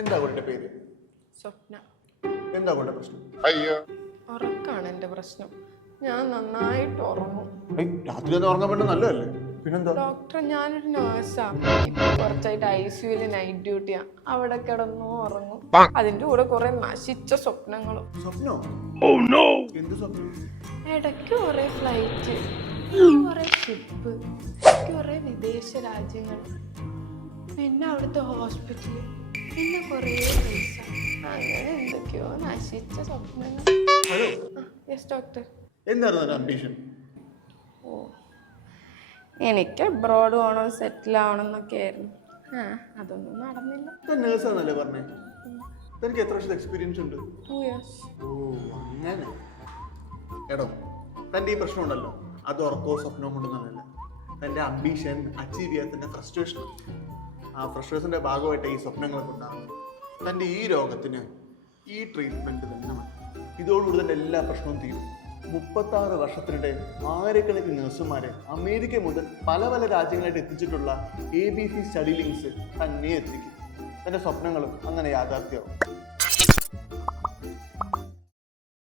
എന്താ അവരുടെ പേര്? സ്വപ്ന. എന്താ അവരുടെ പ്രശ്നം? ഉറക്കാണ് എന്റെ പ്രശ്നം. ഞാൻ നന്നായിട്ട് ഉറങ്ങും. രാത്രി ഒന്ന് ഉറങ്ങാൻ പറ്റും, നല്ലതല്ലേ? പിന്നെന്താ? ഡോക്ടർ, ഞാനൊരു നേഴ്സാ. ഇപ്പൊ കുറച്ചായിട്ട് ICUല് നൈറ്റ് ഡ്യൂട്ടിയാ. അവിടെ കിടന്നു ഉറങ്ങും. അതിന്റെ കൂടെ കുറെ നശിച്ച സ്വപ്നങ്ങളും. സ്വപ്നോ? എന്ത് സ്വപ്നം? ഇടയ്ക്ക് കുറെ ഫ്ലൈറ്റ്, കുറെ ഷിപ്പ്, കുറെ വിദേശ രാജ്യങ്ങൾ, പിന്നെ അവിടുത്തെ ഹോസ്പിറ്റല്, പിന്നെ കുറെ പൈസ. അങ്ങനെ എന്തൊക്കെയോ നശിച്ച സ്വപ്നങ്ങൾ. Yes doctor. എന്തായിരുന്നു അംബിഷൻ? ഓ, എനിക്ക് അബ്രോഡ് പോകണം, സെറ്റിൽ ആവണം എന്നൊക്കെ ആയിരുന്നു. അതൊന്നും നടന്നില്ല. നേഴ്സാന്നല്ലേ പറഞ്ഞേ? തനിക്ക് എത്ര വർഷത്തെ എക്സ്പീരിയൻസ് ഉണ്ട്? 2 years. ഓ അങ്ങനെ. എടോ, തൻ്റെ ഈ പ്രശ്നം ഉണ്ടല്ലോ, അത് ഉറക്കോ സ്വപ്നവും കൊണ്ടൊന്നുമല്ല. തൻ്റെ അംബീഷൻ അച്ചീവ് ചെയ്യാത്തതിൻ്റെ ഫ്രസ്ട്രേഷൻ. ആ ഫ്രസ്ട്രേഷൻ്റെ ഭാഗമായിട്ട് ഈ സ്വപ്നങ്ങളൊക്കെ ഉണ്ടാകുന്നത്. തൻ്റെ ഈ രോഗത്തിന് ഈ ട്രീറ്റ്മെൻറ്റ് തന്നെ മതി. ഇതോടുകൂടി തന്നെ എല്ലാ പ്രശ്നവും തീരും. 36 വർഷത്തിനിടെ ആയിരക്കണക്കിന് നഴ്സുമാരെ അമേരിക്ക മുതൽ പല പല രാജ്യങ്ങളായിട്ട് എത്തിച്ചിട്ടുള്ള ABC സ്റ്റഡി ലിങ്ക്സ് തന്നെ എത്തിക്കും. തൻ്റെ സ്വപ്നങ്ങളും അങ്ങനെ യാഥാർത്ഥ്യമാവും.